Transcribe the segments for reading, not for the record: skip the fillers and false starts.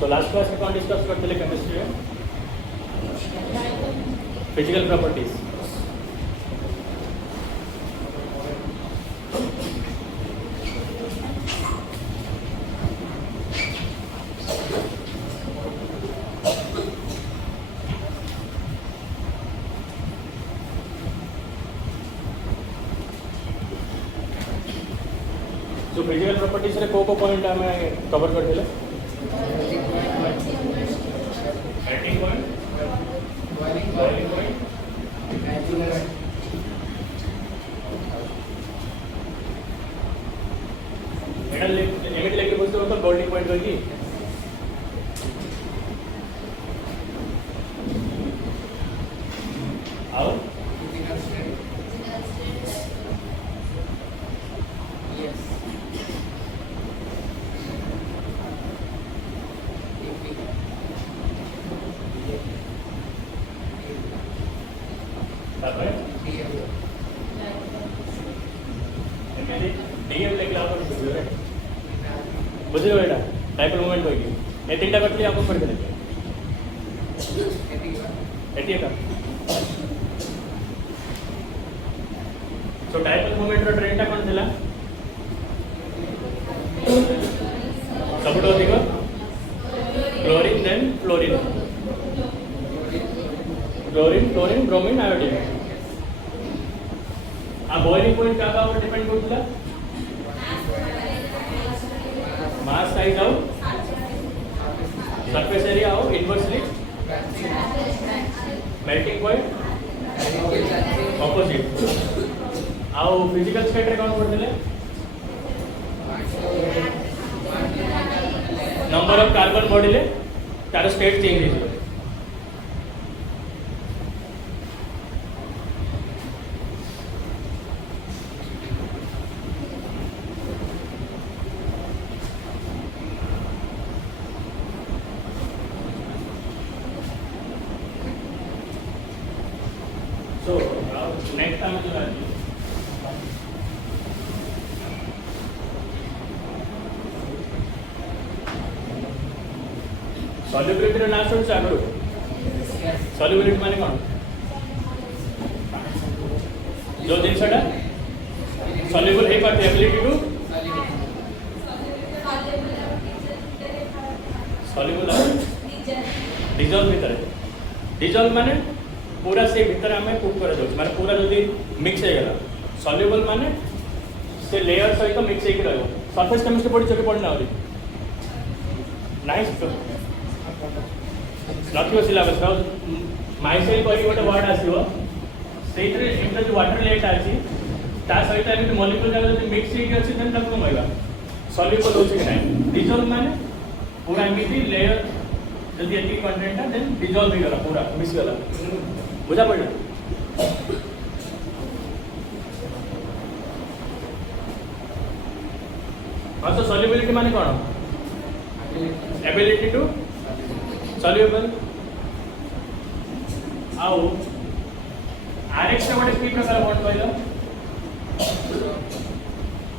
So last class में कौन discuss करते केमिस्ट्री में फिजिकल प्रॉपर्टीज जो फिजिकल प्रॉपर्टीज रे को पॉइंट हमें कवर कर देले मेल्टिंग पॉइंट बॉइलिंग पॉइंट एडल एमिट लेके बोलते हो तो बॉइलिंग पॉइंट होगी आओ बुझे बेटा डाइपोल मोमेंट होगी ये तीनटा कटली आपको पढ़ देंगे एटी का सो डाइपोल मोमेंट रो ट्रेंड टा कोन थिला सबटो अधिक chlorine then fluorine chlorine bromine iodine आ बॉइलिंग पॉइंट का ऊपर डिपेंड करथिला मास साइज आओ सरफेस एरिया आओ इनवर्सली मेल्टिंग पॉइंट ऑपोजिट आओ फिजिकल स्टेट रे कोन पड़थिले नंबर ऑफ कार्बन बढ़िले तार स्टेट चेंज हो जाए So, next time to learn. Solubility रे ना सुन सागरो solubility माने कौन जो जिनसटा soluble है पर ability to soluble dissolve भीतर dissolve माने पूरा से भीतर हमें कुक कर दो माने पूरा जदी मिक्स हो गला सॉल्युबल माने से लेयर सहित मिक्स हो गला सरफेस केमिस्ट्री पढ़ी चके पढ़ना होली नाइस नथियो सिलेबस रा माइसेल कोई गोटे वर्ड आसीबो सेइतरे एमता जो वाटर लेट आछि ता सहित एमिट मॉलिक्यूल जागा जदी मिक्स हो गछि देन ताको कहबा सॉल्युबल होछि कि नाही डिसॉल्व माने पूरा एमिटी लेयर जदी एटी कंटेंट देन डिसॉल्व हो गला पूरा मिक्स गला बुझा पड़ना हाँ तो सॉल्युबिलिटी माने कौन एबिलिटी टू सॉल्युबल आओ आरएक्स रे गोटे की प्रकार बॉन्ड कहलो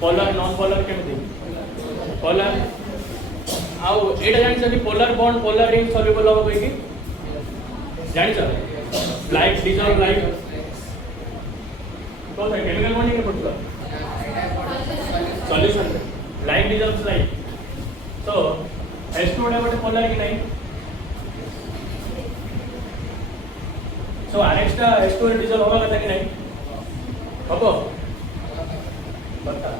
पोलर नॉन पोलर केमती पोलर आओ एटा जानि जदी polar bond polar ring soluble हो कोई की जानि छ लाइक dissolve like कौन है केमिकल बॉन्डिंग के पड़ता सॉल्यूशन लाइक dissolves like तो H2 वाला बटे पोलर की नहीं सो RX का H2 रे डिसॉल्व होगा कथा कि नहीं हबो बता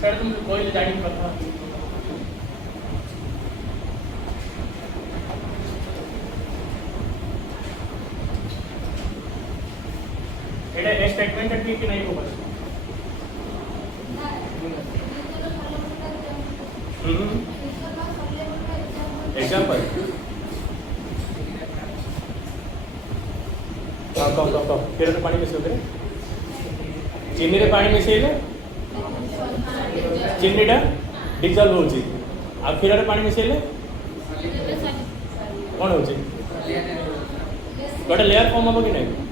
सर तुम कोई जानी कथा एटा स्टेटमेंट ठीक कि नहीं होगा एग्जांपल कम फिर तो पानी मिसो करे चीनी रे पानी मिसेले चीनीटा डिसॉल्व होची आ फिर रे पानी मिसेले कौन होची गोटे लेयर फॉर्म हो कि नहीं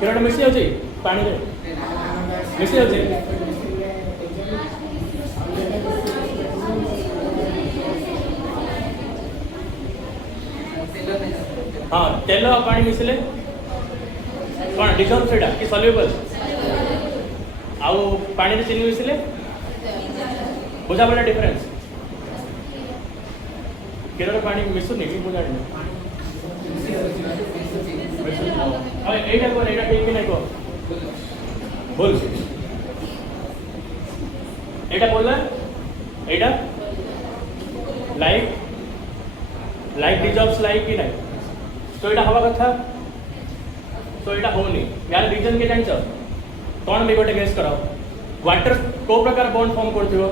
फिर मिसी जाऊँ पानी रे मिसी जाऊँ हाँ तेल पानी मिसले कौन डिजॉल्व सेटा कि सॉल्युबल आउ पानी रे चीनी मिसले बुझा पड़ा डिफरेंस केरल पानी मिसुनी कि बुझा नहीं अरे एटा को एटा ठीक कि नहीं को बोल एटा बोलला एटा लाइक डिजॉल्व्स लाइक कि नहीं तो एटा हवा कथा तो एटा होनी यार रीजन के जानछ कौन भी गोटे गेस करो वाटर को प्रकार बॉन्ड फॉर्म करथियो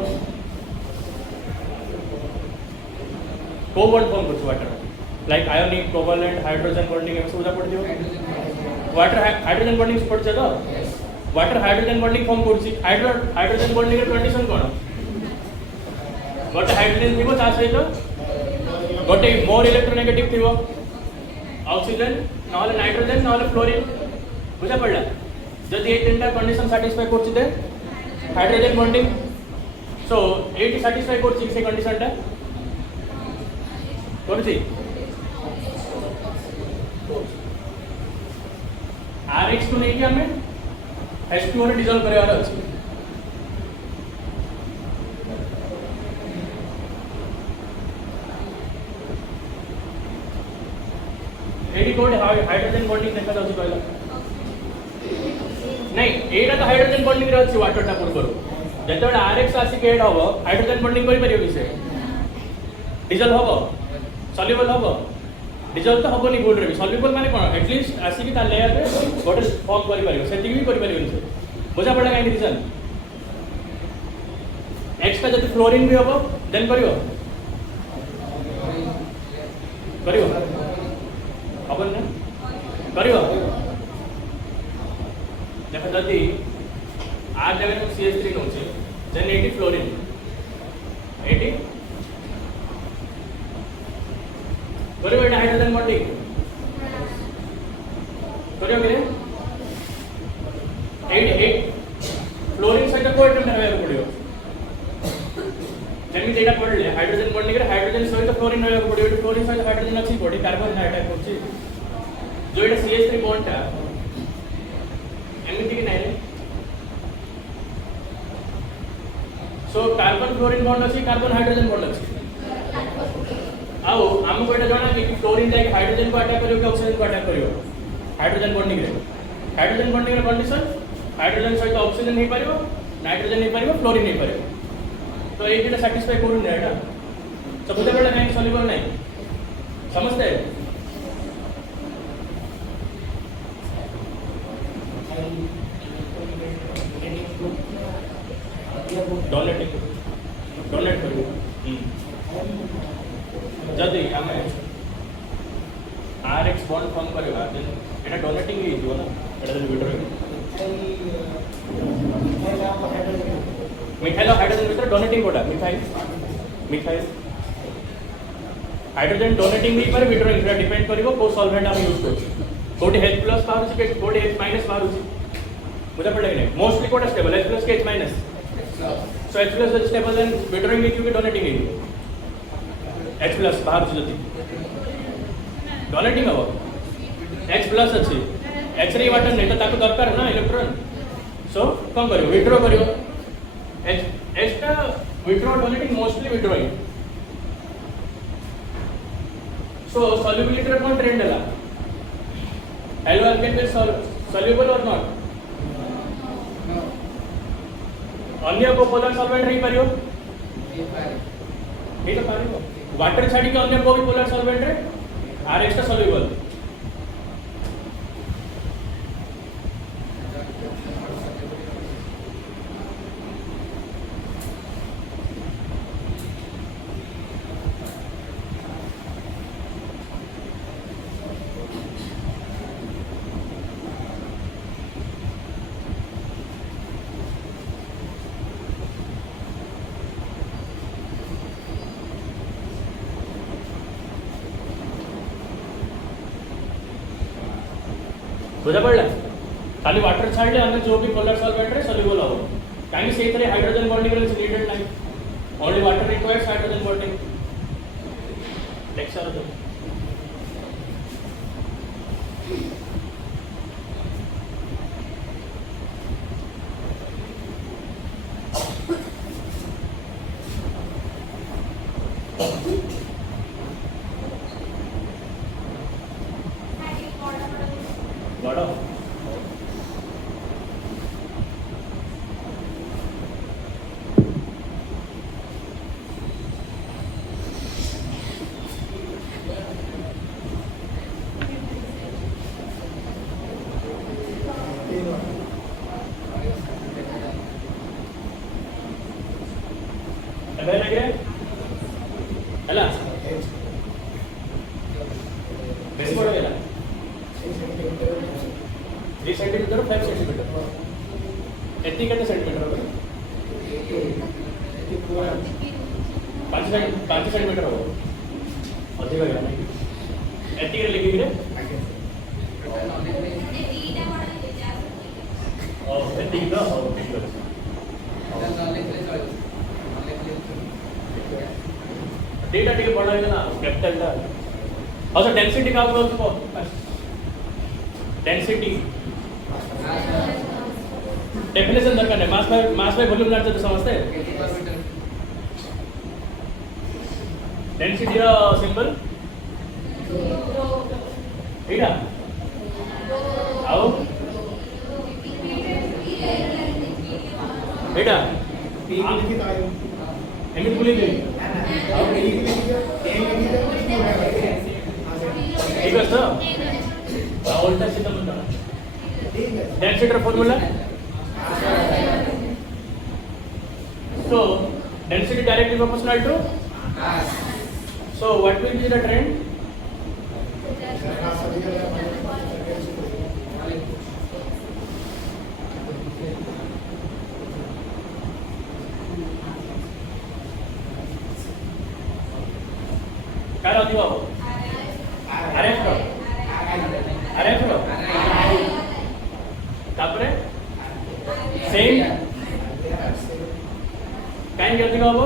को बॉन्ड फॉर्म करथियो water like ionic covalent hydrogen bonding एम सुधा पड़थियो वाटर हाइड्रोजन बॉन्डिंग पड़छ तो वाटर हाइड्रोजन बॉन्डिंग फॉर्म करछि हाइड्रोजन बॉन्डिंग रे कंडीशन कोन गोटे हाइड्रोजन थिबो ता सहित गोटे मोर इलेक्ट्रोनेगेटिव थिबो ऑक्सीजन नॉले नाइट्रोजन नॉले फ्लोरीन बुझा पड़ला जदि ये तीनटा कंडीशन सैटिस्फाई करछि दे हाइड्रोजन बॉन्डिंग सो एटी सैटिस्फाई करछि से कंडीशनटा करछि RH को नहीं कि हमें H2O रे डिसॉल्व करवार अछि एडी कोड हाइड्रोजन बॉन्डिंग देखा जाउछि कहला नहीं एटा तो हाइड्रोजन बॉन्डिंग रहछि वाटर टा पूर्व जेतबे RH आसी के ऐड हबो हाइड्रोजन बॉन्डिंग करि परियो कि से डिसॉल्व हबो सॉल्युबल हबो डिसॉल्व तो हबो नहीं बोर्ड रे सॉल्युबल माने कोन एटलीस्ट आसी कि ता लेयर रे गोटे फॉर्म करि परियो सेति भी करि परियो से बुझा पड़ा काई रीजन एक्स का जति फ्लोरीन भी हबो देन करियो अपन ना करियो देखो जदि आर जगह में CH3 नोचे देन 80 फ्लोरीन 80 करियो एटा हाइड्रोजन बॉन्डिंग करियो के 8 फ्लोरीन सहित को एटम रहबा पड़ियो जेमि डेटा पड़ले हाइड्रोजन बॉन्डिंग रे हाइड्रोजन सहित फ्लोरीन रहबा पड़ियो फ्लोरीन सहित हाइड्रोजन अछि बॉडी कार्बन अटैक होछि जो एटा CH3 बॉन्ड ता एमिति कि नहीं सो कार्बन फ्लोरीन बॉन्ड अछि कार्बन हाइड्रोजन बॉन्ड अछि आउ हम को एटा जाना कि फ्लोरीन जाके हाइड्रोजन को अटैक करियो कि ऑक्सीजन को अटैक करियो हाइड्रोजन बॉन्डिंग रे कंडीशन हाइड्रोजन सहित ऑक्सीजन नहीं पारियो नाइट्रोजन नहीं पारियो फ्लोरीन नहीं पारियो तो एटा सैटिस्फाई करू नै एटा सब बुझा पड़ला नहीं सॉल्युबल नहीं समझते डोनेट करियो जदि आमे RH बॉन्ड फॉर्म करबा देन एटा डोनेटिंग ही दियो ना एटा तो विड्रॉ मिथाइल हाइड्रोजन भीतर डोनेटिंग कोटा मिथाइल हाइड्रोजन डोनेटिंग भी पर विड्रॉ इनका डिपेंड करिवो को सॉल्वेंट हम यूज करछि कोटी H+ बाहर अछि के कोटी H- बाहर अछि बुझा पड़ले नहीं मोस्टली कोटा स्टेबल H+ के H-, so H+ is stable then withdrawing है क्योंकि डोनेटिंग है H+ बाहर जति डोनेटिंग हो H+ अछि H3 वाटर नहीं तो ताको दरकार ना इलेक्ट्रॉन सो कम करियो विथड्रॉ करियो H का विथड्रॉ डोनेटिंग मोस्टली विथड्रॉइंग सो सॉल्युबिलिटी रे कोन ट्रेंड हला हेलो अल्केन इज सॉल्युबल और नॉट अन्य को पोलर सॉल्वेंट रही परियो ठीक है पारियो वाटर छाड़ी के अन्य को भी पोलर सॉल्वेंट रे RH का सॉल्युबल बुझा पड़ला खाली वाटर छाड़ले अन्य जो भी पोलर सॉल्वेंट रे सॉल्युबल हो काहे से इतरे हाइड्रोजन बॉन्डिंग रे नीडेड नाही only water requires hydrogen bonding lecture बड़ा अबे लगे अला बेस पड़ गया 3 सेंटीमीटर 5 सेंटीमीटर एट्टी कितने सेंटीमीटर होगा 5 सेंटीमीटर होगा अधिक होगा नहीं एट्टी के लिखी गिरे और एट्टी का और ठीक है डेटा टिके बड़ा है ना कैपिटल दा और सर डेंसिटी का बोल तो डेंसिटी डेफिनेशन दरकार है मास बाय वॉल्यूम जानते तो समझते हैं डेंसिटी का सिंबल ठीक है आओ बेटा एमिट बोली गई ठीक है सर उल्टा सीधा मत करना density formula so density directly proportional to so what will be the trend क्या होती है वो RF तापरे सेम काय करते का वो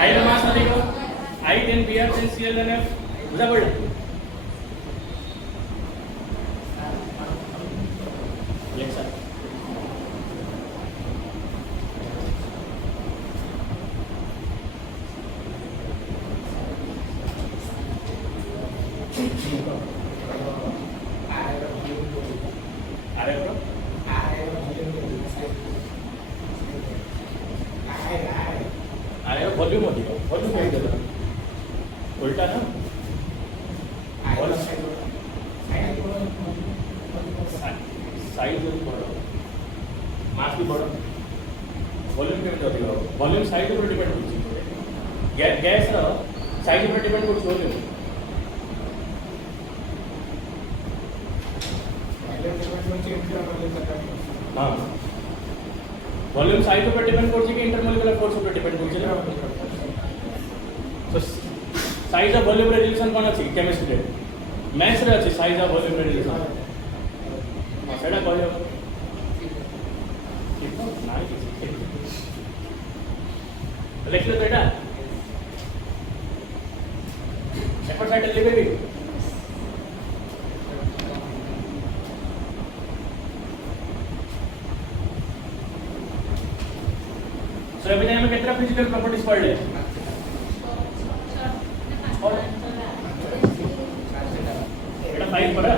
आई ला मास अधिक आई 10 pr 10 cl and f बुझा पड़े एक साथ अरे वॉल्यूम होती है वॉल्यूम क्या देता उल्टा ना साइज भी बड़ा मास भी बड़ा वॉल्यूम क्या होती है वॉल्यूम साइज पर डिपेंड करती है गैस रा साइज पर डिपेंड करती है वॉल्यूम हाँ वॉल्यूम साइज पर डिपेंड करती है कि इंटरमोलिकुलर फोर्स पर डिपेंड करती है तो साइज ऑफ वॉल्यूम रिलेशन कोन अछि केमिस्ट्री मैथ्स रे अछि साइज ऑफ वॉल्यूम रिलेशन सेटा कहयो ठीक नाइ लिख लो बेटा एफर्ट साइड लिखे भी सो अभी हमें कितना फिजिकल प्रॉपर्टीज पढ़ ले बेटा 5 पढ़ा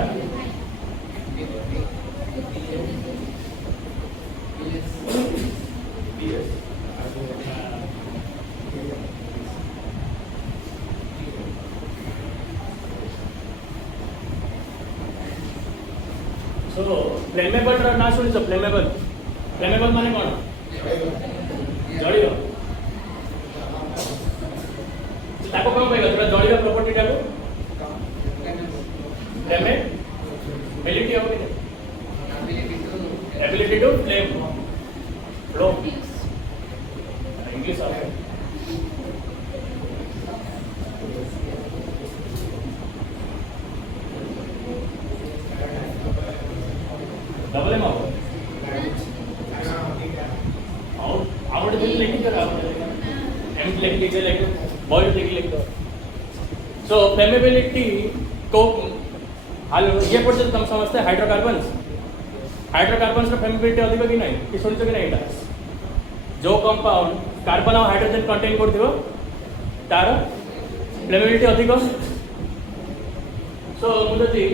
सो फ्लेमेबल ना शुणी फ्लेमेबल माने कौन जड़ियो ताको कौन कहेगा थोड़ा जड़ियो प्रॉपर्टी टाको फ्लेमेबिलिटी हो गई एबिलिटी टू फ्लेम फ्लो इंग्लिश आ डबल एम आओ आवड़ भी लिख कर एम लिख लीजिए लाइक बॉइल लिख दो सो फ्लेमेबिलिटी को हाल ये पढ़ते तुम समझते हैं हाइड्रोकार्बन्स का फ्लेमेबिलिटी अधिक कि नहीं कि सुनते कि नहीं एटा जो कंपाउंड कार्बन और हाइड्रोजन कंटेन करथिबो तार फ्लेमेबिलिटी अधिक सो मुझे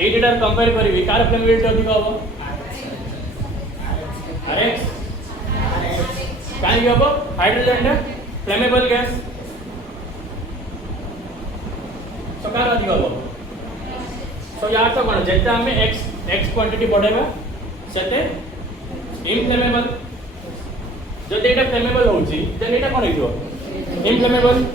एटार कंपेयर करी कार फ्लेमेबिलिटी अधिक हम आरएक्स कहीं हम hydrogen flammable gas so car अधिक हम सो यार तो कौन जिते आम एक्स क्वांटिटी बढ़ेगा सेते इनफ्लेमेबल जब ये फ्लेमेबल होची देन ये कौन हो इनफ्लेमेबल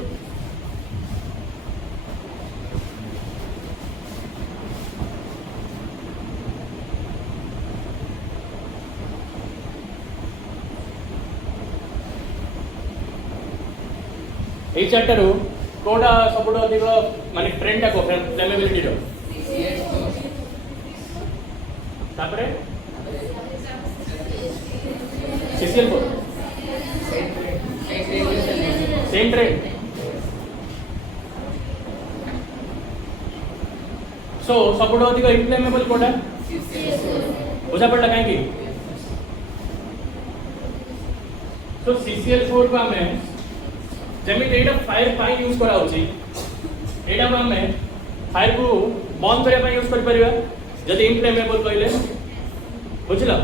এই চারটারু কোটা সবুঠ অধিক মানে ট্রেন্ডটা কো ফ্লেমেবিলিটি র তারপরে CCl4 सेम ट्रेंड सो सबुठ अधिक इनफ्लेमेबल कोटा बुझा पड़ा कहीं सो CCl4 को हमें जमी एटा फायर पाई यूज करा होची एटा को हमें फायर को बंद करया पाई यूज कर परिबा जदी इनफ्लेमेबल कहले बुझला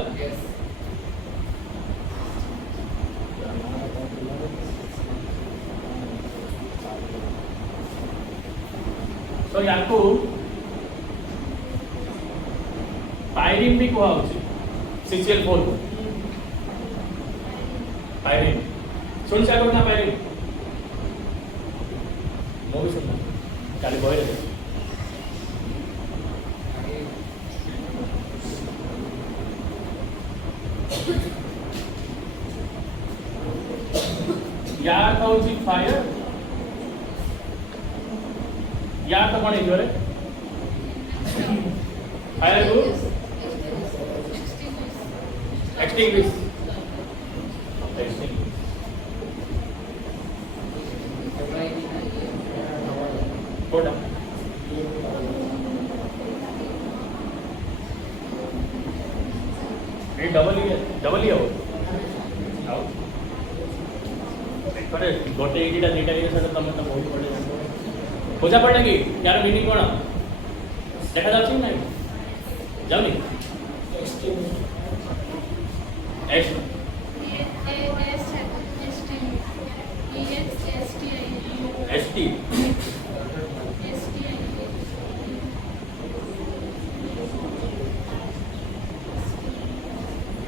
तो याको पायरिन भी कहा होची CCl4 को पायरिन सुन सा करना पायरिन मूवी सुनना काली बॉय रे यार था होची फायर या तो कौन है फायर को एक्सटिंग्विश कोटा ये डबल ही हो आओ पर गोटे एटा डेटा के साथ तम तो बहुत पड़े बुझा पड़ा कि यार मीनिंग कौन देखा जाच्छी ना जाओनी एस एसटी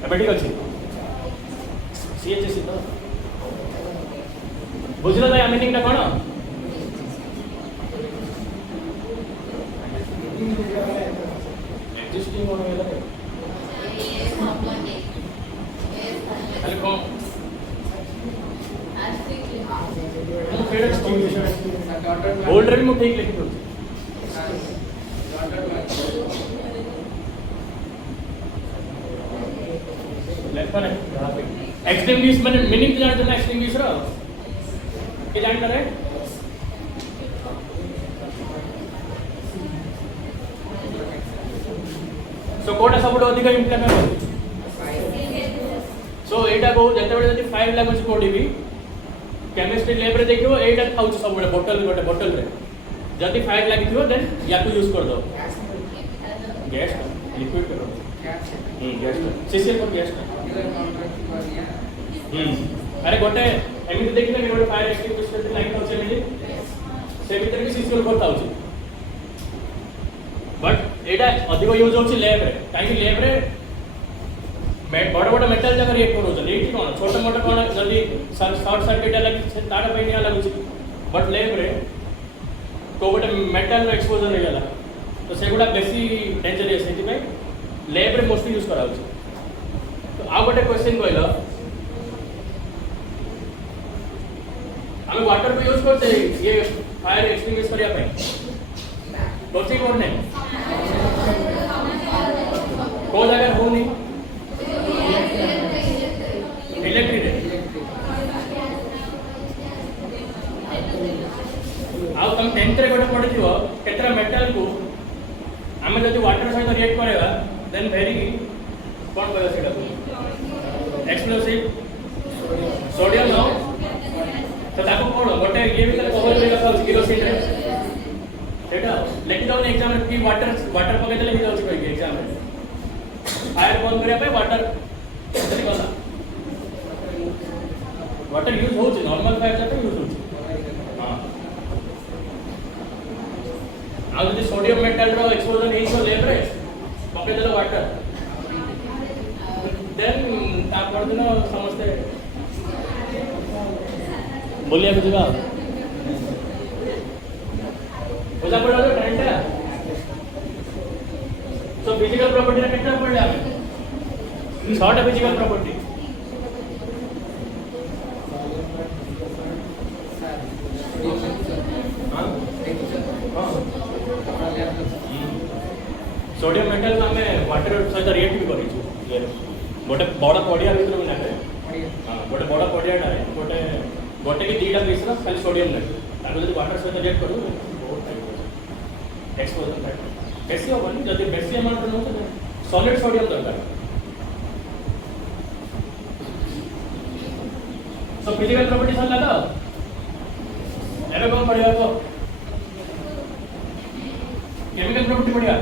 ଏବେ ଠିକ ଅଛି CHC ତ ବୁଝିଲ ଭାଇ ମିନିଂଟା କଣ एग्जिस्टिंग होने वाला है अरे कौन बोल्ड रे भी ठीक लिखी होती लेफ्ट में एक्सटिंग्विश माने मीनिंग जानते ना एक्सटिंग्विश रो ये जानते रहे सो कोटा सबुठ अधिक इम्प्लीमेंट सो एटा को जते बेले जदी फायर लागो छ कोडी भी केमिस्ट्री लैब रे देखियो एटा खाउछ सब बेले बोतल गोटे बोतल रे जदी फायर लागि थियो देन याकू यूज कर दो गैस लिक्विड करो गैस सीसीएल को गैस अरे गोटे एमिति देखिले कि गोटे फायर एक्सटिंग्विशर लाइट होछ एमिति से भीतर के सीसीएल करता होछ बट एटा अधिक यूज होछि लैब रे काई लैब रे बड़ बड़ मेटल जगह रिएक्ट करू छ एठी कोन छोटा मोटा कोन जल्दी शॉर्ट सर्किट लागि तार पे निया लागु छ बट लैब रे को गोटे मेटल एक्सपोजर हो गला तो सेगुडा बेसी डेंजरस हेति में लैब रे मोस्टली यूज करा छ तो आ गोटे क्वेश्चन कहलो हम वाटर पे यूज करते ये फायर एक्सटिंग्विश करिया पे कोची कोने को जगह होनी इलेक्ट्रिक आउ तुम 10th रे गोटे पढ़ी थियो केतरा मेटल को आमे जदि वाटर सहित रिएक्ट करेगा देन वेरी कौन कहला सेटा एक्सप्लोसिव सोडियम नो तो ताको कोण गोटे ये भी कवर में लगा किरोसिन रे सेटा लेकिन तो एग्जाम में कि वाटर पके देले ही जाउची भाई एग्जाम में फायर बंद करिया पे वाटर चली गला वाटर यूज होची नॉर्मल फायर जाते यूज होची हां आ जदी सोडियम मेटल रो एक्सपोजर नहीं तो लेब रे पके देले वाटर देन ता पर दिन समझते बोलिया कुछ का बुझा पड़ा तो करंट है सो फिजिकल प्रॉपर्टी रे कितना पढ़ले हमें short physical property sodium metal हमें वाटर सहित रिएक्ट भी करिछु गोटे बड़ पड़िया भीतर में नाके हां गोटे बड़ पड़िया टारे गोटे की दीटा पीस रा खाली सोडियम नै ताको जदी वाटर सहित रिएक्ट करू बहुत टाइम एक्सपोजर फैक्टर कैसे होबनी जदी बेसी अमाउंट नो तो सॉलिड सोडियम दरकार सो फिजिकल प्रॉपर्टी सब लगा एबे कौन पढ़िया तो केमिकल प्रॉपर्टी पढ़िया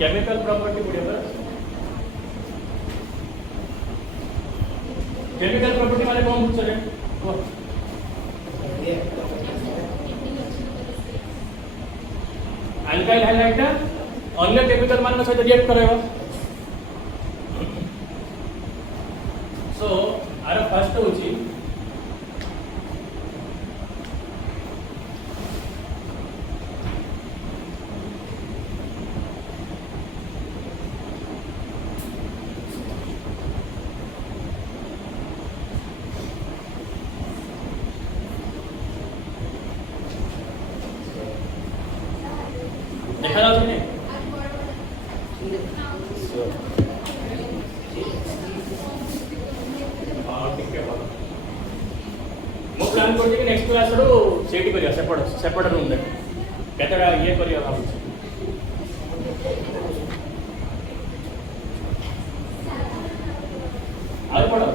केमिकल प्रॉपर्टी पढ़िया केमिकल प्रॉपर्टी वाले कौन पूछ रहे अल्काइल हाइलाइट अन्य केमिकल मान सहित रिएक्ट करेगा सो आर फर्स्ट होची देखा जाओ नहीं मो प्लान कर कि नेक्स्ट क्लास रो सेठी करिया सेपरेट रूम दे केतरा ये करिया भाबु आगे पढ़ो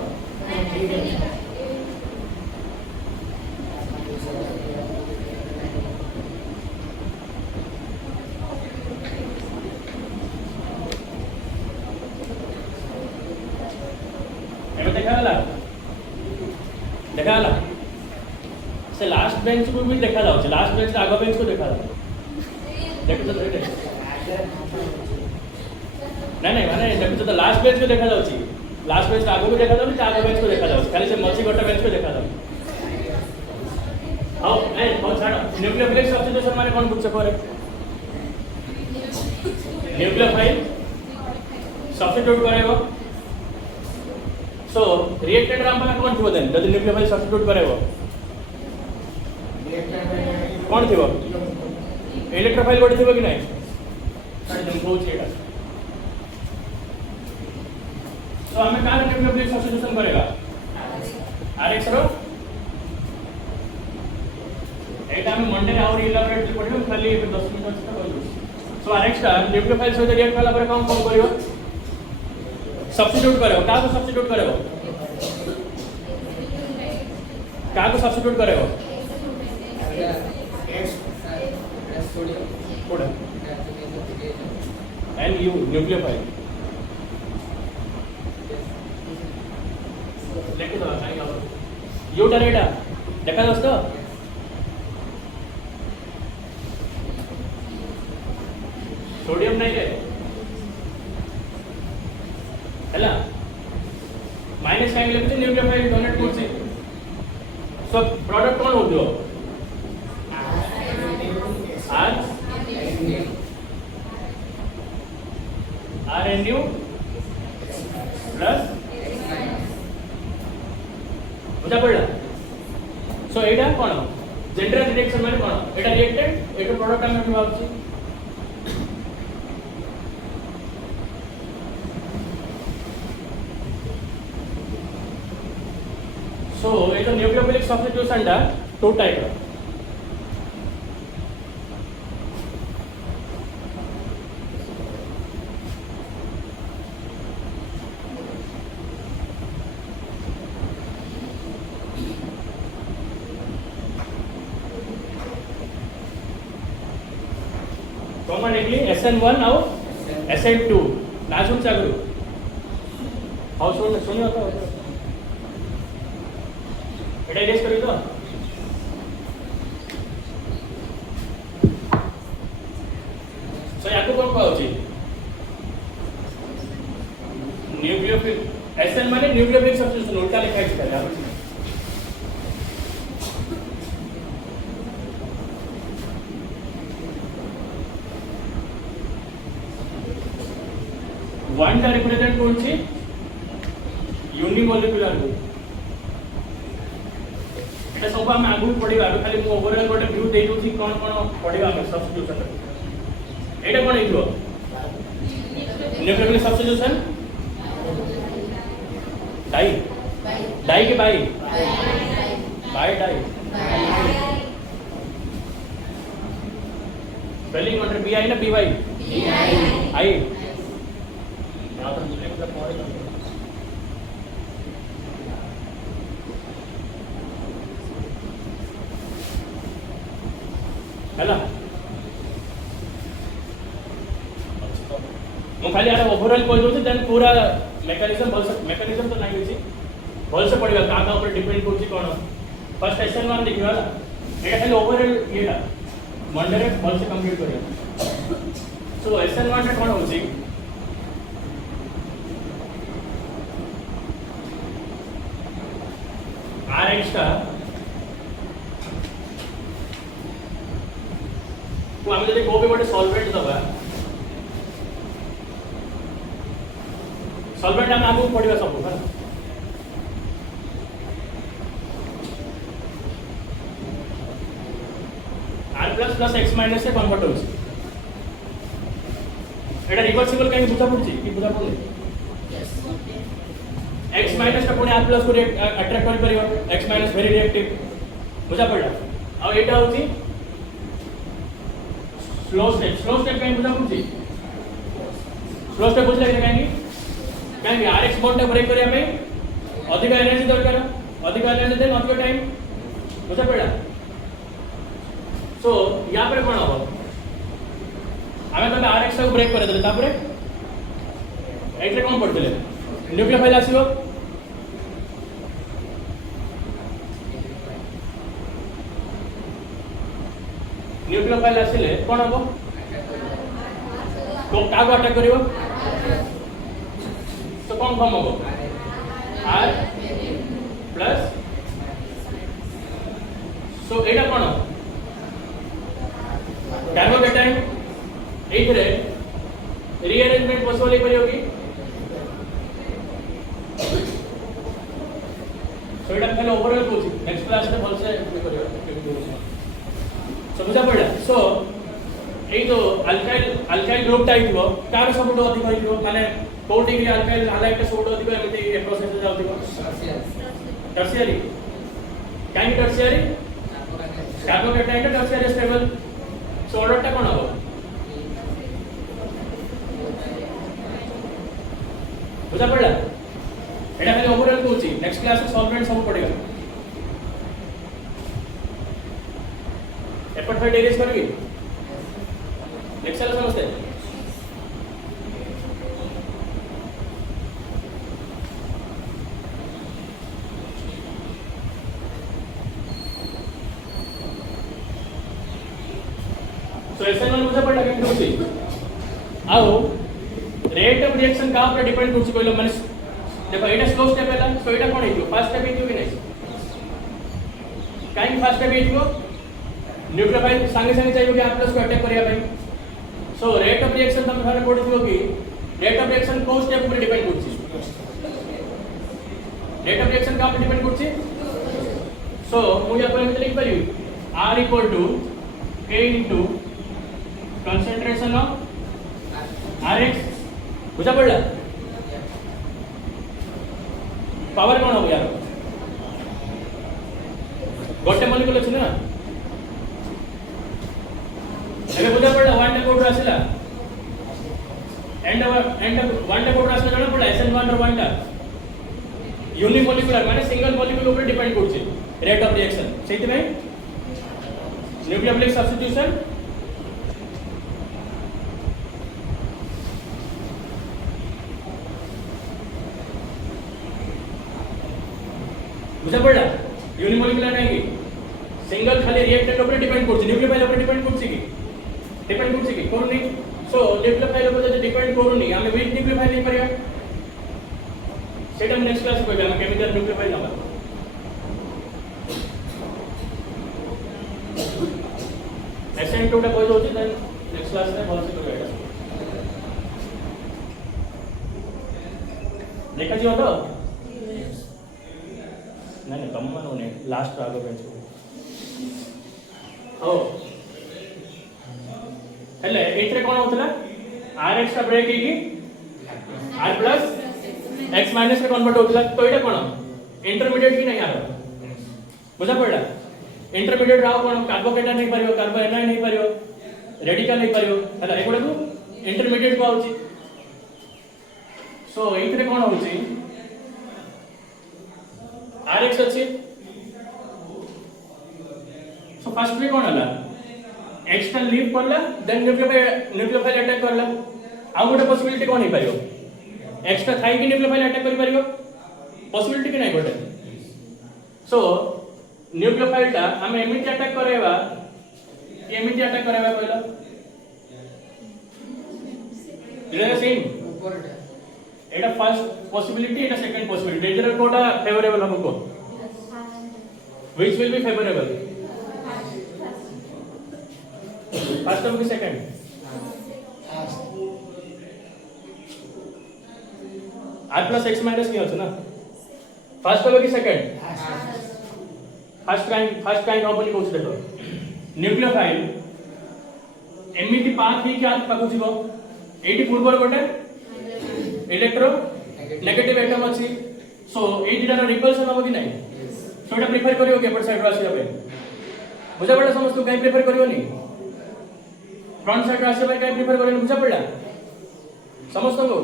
देखा से लास्ट बेंच को भी देखा जाओ लास्ट बेंच आगे बेंच को देखा जाओ देखो तो नहीं माने देखो तो लास्ट बेंच को देखा जाओ लास्ट बेंच आगे को देखा जाओ आगे बेंच को देखा जाओ खाली से मची गोटा बेंच को देखा जाओ हां नहीं बहुत छाड़ न्यूक्लियोफाइल सब्स्टिट्यूशन माने कौन पूछ करे न्यूक्लियोफाइल सब्स्टिट्यूट करेगा सो रिएक्टेंट राम में कौन थी देन जब न्यूक्लियोफाइल सब्स्टिट्यूट करेगा कौन थी इलेक्ट्रोफाइल गोटे थी कि नहीं तो हमें क्या न्यूक्लियोफाइल सब्स्टिट्यूशन करेगा आरएक्स रो एटा हम मंडे और इलाबोरेट पढ़ियो खाली 10 मिनिट तक बोलू सो आरएक्स का न्यूक्लियोफाइल से रिएक्ट वाला पर काम करियो सब्स्टिट्यूट करेगा का को सब्स्टिट्यूट करेगा का को सब्स्टिट्यूट करेगा कोड़ा एन यू न्यूक्लियोफाइल लेके तो काई लाओ यू डरेडा देखा दोस्तों सोडियम नहीं है हैला माइनस काई लेके न्यूक्लियोफाइल डोनेट करछि सो प्रोडक्ट कौन होतो RNU प्लस बुझा पड़ला सो एटा कोन जनरल रिएक्शन माने कोन एटा रिएक्टेड एटा प्रोडक्ट हम भाबछि सो एटा न्यूक्लियोफिलिक सब्स्टिट्यूशन डा टू टाइप SN1 ଆଉ SN2 ନା ଶୁଣୁଛ ଆଗରୁ ହଉ ଶୁଣିବ ତ ଏଇଟା ଇରେଜ୍ କରିବି ତ ୟାକୁ କ'ଣ କୁହାଯାଉଛି ନ୍ୟୁକ୍ଲିଓଫିଲ୍ SN ମାନେ ନ୍ୟୁକ୍ଲିଓଫିଲିକ୍ ସବଷ୍ଟିଟ୍ୟୁସନ୍ ଉଲ୍ଟା ଲେଖା ହେଇଛି ତାହେଲେ वन टा रिप्रेजेंट कौन सी यूनिमोलिकुलर ग्रुप एटा सब हम आगु पढिबा खाली मो ओवरऑल गोटे व्यू दे दोची कोन कोन पढिबा हम सब्स्टिट्यूशन एटा कोन हेतिबो न्यूक्लियोफिलिक सब्स्टिट्यूशन डाई डाई के बाई बाई डाई स्पेलिंग मतलब बी आई ना बी वाई आई ହେଲା ମୁଁ ଖାଲି ଆର ଓଭରऑल କହି ଦଉଛି ଦେନ୍ पूरा मेकानिज्म मेकानिज्म तो नहीं होची भल से पड़िबा का ऊपर डिपेंड करची कोन फर्स्ट SN1 देखिबा एटा खाली ओवरऑल येला मंडरे भल से कंप्लीट करिया सो SN1 रे कोन होची RX का को आमे जदि को भी गोटे सॉल्वेंट दबा सॉल्वेंट हम आगु पढ़िबा सब है R प्लस X माइनस से कन्वर्ट होछि एटा रिवर्सिबल काहे बुझा पड़छि कि बुझा पड़ले X माइनस का पुणी R प्लस को अट्रैक्ट कर परियो X माइनस वेरी रिएक्टिव बुझा पड़ला आ एटा होछि स्लो स्टेप काहे बुझा पड़छि स्लो स्टेप बुझला कि काहे कहीं RX बॉन्ड टा ब्रेक करिया में अधिक एनर्जी दरकार अधिक एनर्जी देन अधिक टाइम बुझा पड़ा सो या पर कोन हो हमें तो RX को ब्रेक करे देले तापरे एट्रे कोन पड़तले न्यूक्लियोफाइल आसीबो न्यूक्लियोफाइल आसीले कोन हो को कागो अटैक करिवो तो कौन फॉर्म होगा R प्लस सो एटा कोन कार्बोकेटाइन एथरे रीअरेंजमेंट पॉसिबल हे परियोगी सो एटा खाली ओवरऑल कोची नेक्स्ट क्लास में भल से करियो समझा पड़ा सो ए जो अल्काइल ग्रुप टाइप हो कार सबटो अधिक होइबो माने कोन डिग्री अल्काइल हालाइट सबटो अधिक एमिति ए प्रोसेस से जाउथिबो टर्शियरी काहे tertiary carbocation tertiary stable so order टा कोन हो बुझा पड़ला एटा खाली ओवरऑल कोची नेक्स्ट क्लास में सॉल्वेंट सब पड़ेगा एफर्ट फाइट एरियाज करबी नेक्स्ट वाला समझते हैं तो SN1 बुझा पड़ला केमति होची आओ रेट ऑफ रिएक्शन का ऊपर डिपेंड करछि कोइलो माने देखो एटा स्लो स्टेप हैला सो एटा कोन हेतियो फास्ट स्टेप हेतियो कि नै काहे फास्ट स्टेप हेतियो न्यूक्लियोफाइल संगे संगे चाहिए कि R+ को अटैक करिया भाई सो रेट ऑफ रिएक्शन तुम घर पढ़िथिबो कि रेट ऑफ रिएक्शन को स्टेप ऊपर डिपेंड करछि रेट ऑफ रिएक्शन का ऊपर डिपेंड करछि सो मु या पर लिख परिबी R = K * concentration of RX बुझा पड़ला पावर कोन हो यार गोटे मॉलिक्यूल अछि ना एबे बुझा पड़ला वन टा कोड आसिला एंड वन टा कोड आसिला जाना पड़ला SN1 और वन टा यूनिमोलिकुलर माने सिंगल मॉलिक्यूल ऊपर डिपेंड करछि रेट ऑफ रिएक्शन सेति में न्यूक्लियोफिलिक सब्स्टिट्यूशन बुझा पड़ा यूनिमोलिकुलर नहीं कि सिंगल खाली रिएक्टेंट ऊपर डिपेंड करछि न्यूक्लियोफाइल ऊपर डिपेंड करछि कि करूनी सो न्यूक्लियोफाइल ऊपर जब डिपेंड करूनी हमें वीक न्यूक्लियोफाइल नहीं परिया सेटा नेक्स्ट क्लास को हम केमिकल न्यूक्लियोफाइल नंबर SN2 टा कोइ होछि देन नेक्स्ट क्लास में बहुत से करेगा देखा जी तो नहीं कम मान होने लास्ट आगे बेंच ओ हेले एथरे कोन होतला Rx का ब्रेक हेगी R प्लस x माइनस रे कन्वर्ट होतला तो एटा कोन इंटरमीडिएट की नहीं आरो बुझा पड़ला इंटरमीडिएट राव कोन कार्बोकेटा नहीं परियो कार्बो एनाइन नहीं परियो रेडिकल नहीं परियो हला एगुडा को इंटरमीडिएट को आउची सो एथरे कोन होची Rx अछि सो फर्स्ट में कोन हला एक्स्ट्रा लीव करला देन न्यूक्लियोफाइल अटैक करला आ गोटे पॉसिबिलिटी कोन हे परियो एक्स्ट्रा थाई कि न्यूक्लियोफाइल अटैक करि परियो पॉसिबिलिटी कि नै गोटे सो न्यूक्लियोफाइल ता हम एमिटी अटैक करेबा एमिटी अटैक करेबा कहलो इधर सेम एटा फर्स्ट पॉसिबिलिटी एटा सेकंड पॉसिबिलिटी इधर कोटा फेवरेबल हमको which will be favourable first और second R plus x minus की होता ना फर्स्ट और सेकंड फर्स्ट काइंड हबनी कोच देखो न्यूक्लियोफाइल एमिटी पाथ ही क्या पाकु जीवो एटी पूर्वर गोटे इलेक्ट्रो नेगेटिव एटम अछि सो एटी रा रिपल्सन हो कि नहीं सो एटा प्रेफर करियो के एपट साइड रो आसी जाबे बुझा पड़ा समस्त कहीं प्रेफर करियो नहीं फ्रंट साइड रो आसी जाबे कहीं प्रेफर करियो बुझा पड़ा समस्त को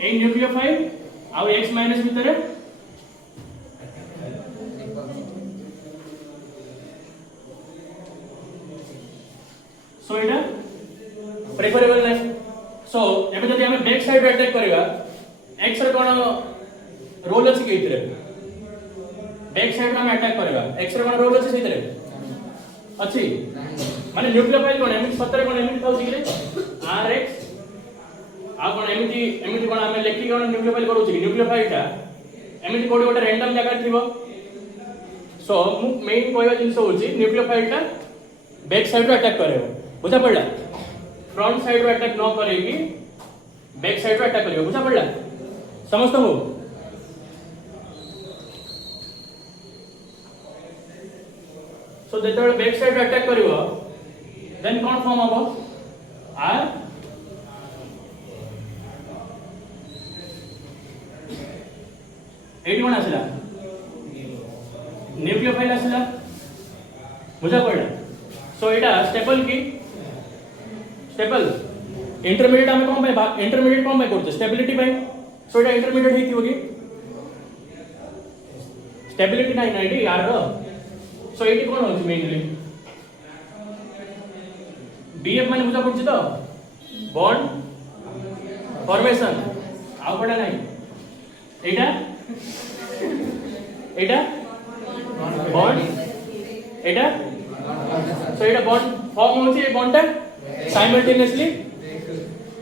ए न्यूक्लियोफाइल आ x माइनस भीतर सो एटा प्रेफरेबल नहीं सो एबे जदि हमें बैक साइड अटैक करबा x रे कोन रोल अछि के इतरे बैक साइड में अटैक करबा x रे कोन रोल अछि इतरे अछि माने न्यूक्लियोफाइल कोन एमिट सतरे कोन एमिट थाउ कि रे Rx आ कोन एमिट कोन हमें लेखि कोन न्यूक्लियोफाइल करू छी न्यूक्लियोफाइल ता एमिट कोड गोटे रैंडम जगह थिबो सो मेन कोइबा जिंस होची न्यूक्लियोफाइल ता बैक साइड रो अटैक करेबो बुझा पड़ला फ्रंट साइड रो अटैक न करेगी बैक साइड रो अटैक करियो बुझा पड़ला समस्त हो सो जेते बैक साइड रो अटैक करियो देन कोन फॉर्म हबो R एटी कोन आसला न्यूक्लियोफाइल आसला बुझा पड़ला सो एटा स्टेबल की स्टेबल इंटरमीडिएट हमें कौन पे इंटरमीडिएट कौन पे करते स्टेबिलिटी पे सो एटा इंटरमीडिएट ही होगी स्टेबिलिटी नहीं ना एटी यार सो एटी कौन होची मेनली बीएफ माने बुझा पड़छि तो बॉन्ड फॉर्मेशन आउ पड़ा नहीं एटा एटा बॉन्ड एटा सो एटा बॉन्ड फॉर्म होची ए बॉन्ड ता साइमल्टेनियसली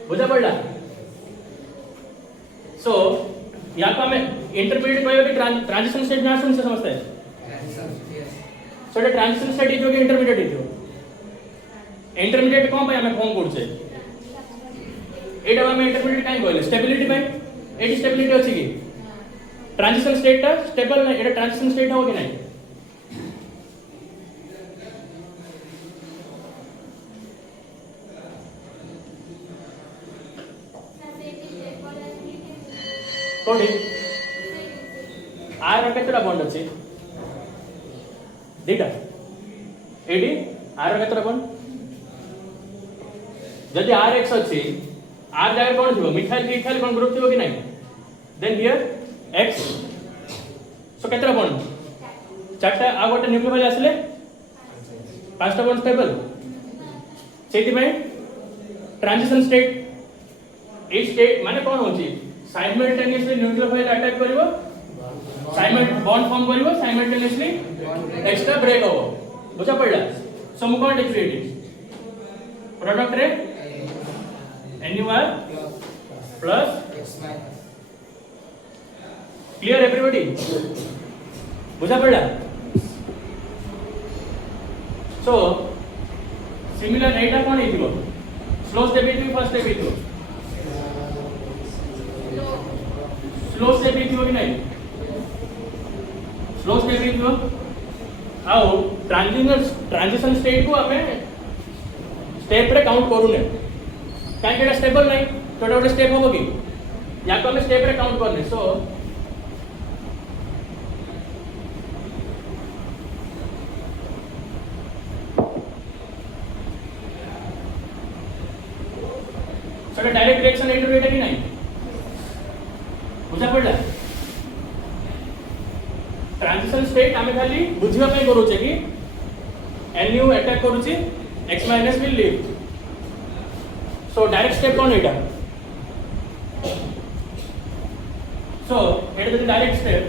बुझा पड़ला सो यहाँ पे हमें इंटरमीडिएट कहबे कि ट्रांजिशन स्टेट ना सुन से समझते हैं सो एटा ट्रांजिशन स्टेट इज कि इंटरमीडिएट इज इंटरमीडिएट कौन पे हमें फॉर्म करछे एटा हमें इंटरमीडिएट काई कहले स्टेबिलिटी पे एटी स्टेबिलिटी अछि कि ट्रांजिशन स्टेट ता स्टेबल नहीं एटा ट्रांजिशन स्टेट हो कि नहीं कोडी आर केतरा बॉन्ड अछि दीटा एडी आर केतरा बॉन्ड जदि Rx अछि आर जाय कोन थिबो मिथाइल की इथाइल कोन ग्रुप थिबो कि नहीं देन हियर x सो केतरा बॉन्ड चारटा आ गोटे न्यूक्लियोफाइल आसले पांचटा बॉन्ड स्टेबल सेति में ट्रांजिशन स्टेट ए स्टेट माने कोन होची साइमल्टेनियसली न्यूक्लियोफाइल अटैक करिवो बॉन्ड फॉर्म करिवो साइमल्टेनियसली एक्स्ट्रा ब्रेक हो बुझा पड़ला सो मु कोन लिखि एटी प्रोडक्ट रे NUR प्लस क्लियर एवरीबॉडी बुझा पड़ला सो सिमिलर एटा कोन हेतिबो स्लो स्टेप हेतिबो फर्स्ट स्टेप हेतिबो स्लो स्टेप हेतिबो कि नहीं स्लो स्टेप हेतिबो आओ ट्रांजिशन स्टेट को हमें स्टेप रे काउंट करूने काहे के स्टेबल नहीं छोटा छोटा स्टेप होबो कि या को हमें स्टेप रे काउंट करने so so direct reaction into rate है कि नहीं बुझा पड़ला ट्रांजिशन स्टेट आमे खाली बुझिबा पय करूचे कि NU अटैक करूची x minus will leave so direct step कोन एटा so Etah the direct step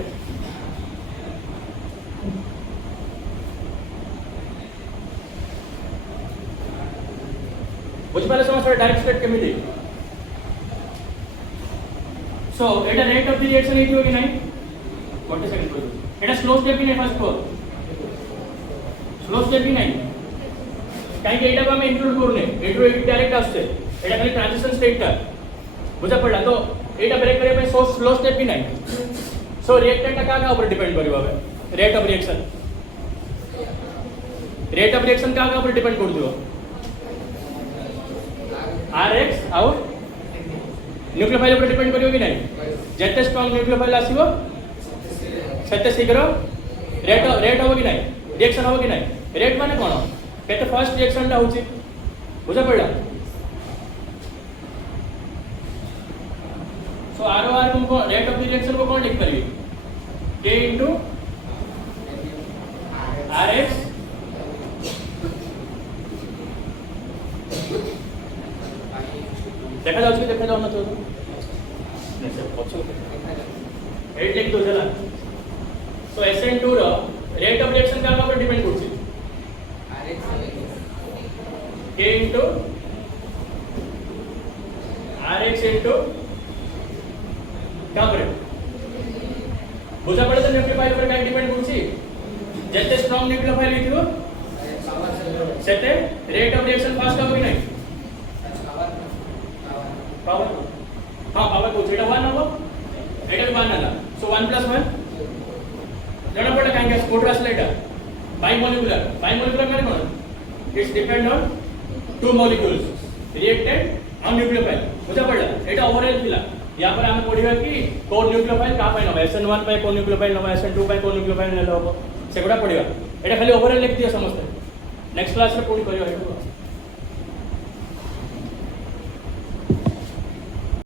बुझ पाले समझ डायरेक्ट स्टेप केमिति सो एटा रेट ऑफ द रिएक्शन हेतिबो कि नहीं 1 सेकंड करू एटा स्लो स्टेप भी नहीं फर्स्ट को स्लो स्टेप भी नहीं काहे कि एटा को हम इंक्लूड करूने एटू एट डायरेक्ट आछे एटा खाली ट्रांजिशन स्टेट का बुझा पड़ला तो एटा ब्रेक करे पे सो स्लो स्टेप भी नहीं सो रिएक्टेंट का ऊपर डिपेंड करिवो हबे रेट ऑफ रिएक्शन का ऊपर डिपेंड कर दियो Rx आउ न्यूक्लियोफाइल ऊपर डिपेंड करिवो कि नहीं जेते स्ट्रांग न्यूक्लियोफाइल आसीबो सेते शीघ्र रेट हो कि नहीं रिएक्शन हो कि नहीं रेट माने कोन केते फर्स्ट रिएक्शन ला होची बुझा पड़ला सो ROR को रेट ऑफ द रिएक्शन को कौन लिख परिबे K * Rx देखा जाउछ कि देखा जाउ न तो नहीं सर पछो 8 लिख दो जला सो SN2 रो रेट ऑफ रिएक्शन का ऊपर डिपेंड करछि K * Rx क्या करे बुझा पड़े तो न्यूक्लियोफाइल पर काय डिपेंड करछि जते स्ट्रांग न्यूक्लियोफाइल हिथिबो सेते रेट ऑफ रिएक्शन फास्ट हो कि नहीं पावर हां पावर को जेटा 1 हो एटा 1 आला सो 1 + 1 जणा पड़े काय के स्कोर आसले एटा बाइमोलिकुलर माने कोन it's depend on two molecules reacted on nucleophile बुझा पड़ला एटा ओवरऑल थिला या पर हम पढिबा कि कोन न्यूक्लियोफाइल का पाइ नबा SN1 पाइ कोन न्यूक्लियोफाइल नबा SN2 पाइ कोन न्यूक्लियोफाइल नेलो हो सेगुडा पढिबा एटा खाली ओवरऑल लिख दियो समस्त नेक्स्ट क्लास रे पूरी करियो